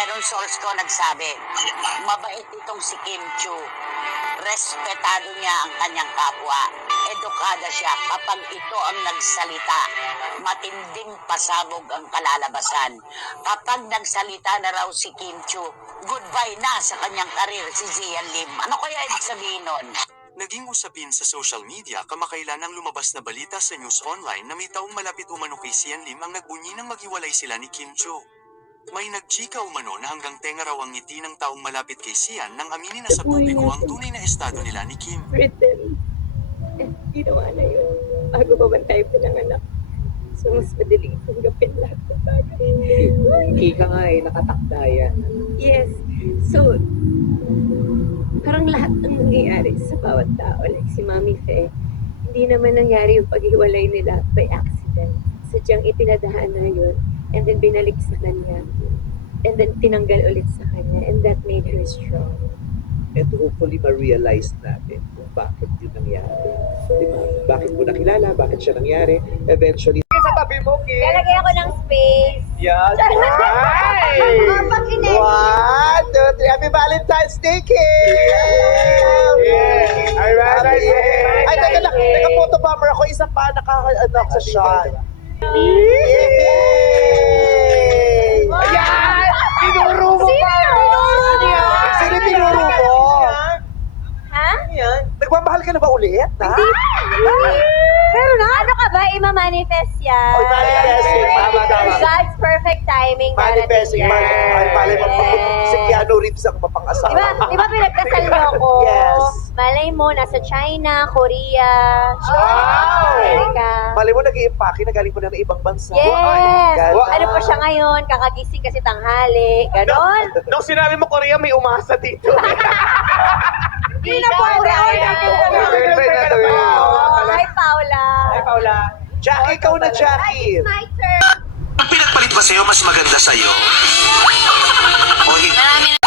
merong source ko nagsabi, mabait itong si Kim Chu. Respetado niya ang kanyang kapwa. Edukada siya kapag ito ang nagsalita. Matinding pasabog ang kalalabasan. Kapag nagsalita na raw si Kim Chu, goodbye na sa kanyang karir si Zian Lim. Ano kaya ibig sabihin nun? Naging usapin sa social media kamakailan ang lumabas na balita sa news online na may taong malapit umano kay Zian Lim ang nagbunyi nang maghiwalay sila ni Kim Chu. May nagchika umano na hanggang tenga raw ang ngiti ng taong malapit kay Zian nang aminin na sa publiko ang tunay na estado nila ni Kim. Written. And ginawa na yun. Bago pa man tayo pinanganak. So, mas madaling tanggapin lahat ng bagay. Hindi ka nga nakatakda yan. Yes. So, parang lahat ng nangyayari sa bawat tao, like si Mami Fe, hindi naman nangyari yung paghiwalay nila by accident. Sadyang itinadahan na yun, and then binalik sa kanya, and then tinanggal ulit sa kanya, and that made her strong. And hopefully ma-realize natin kung bakit yun nangyari. Diba? Bakit mo nakilala, bakit siya nangyari. Eventually, sa tabi mo, Kim. Lalagay ako ng space. Yan. Right. Kapag in-edit. 1, 2, 3. Happy Valentine's Day, Kim! Yeah. Alright. Ay, teka lang. Naka-photo bomber ako. Isa pa nakaka-anak sa shot. Yay! Ayan! Tinuro mo pa! Sino tinuro mo? Ha? Nagmamahal ka na ba ulit? Ha? Pero na? Ano ka ba? Ima-manifest yan. Oy, manifesting. Tama. God's perfect timing. Manifesting. Malay mo pa si Keanu Reeves ang mapang-asawa. Di ba pinagkasal mo ako? Yes. Malay mo, nasa China, Korea, Wow! America. Malay mo, nag-i-impake na galing po na ng ibang bansa. Yes! Ganda. Ano pa siya ngayon? Kakagising kasi tanghali. Ganon? Nung sinabi mo Korea, may umasa dito. Hindi na po. Hi, Paula. Hi, Paula. Jackie, ikaw na, Jackie. My turn. Ang pinagpalit ba sa'yo mas maganda sa'yo? O hindi?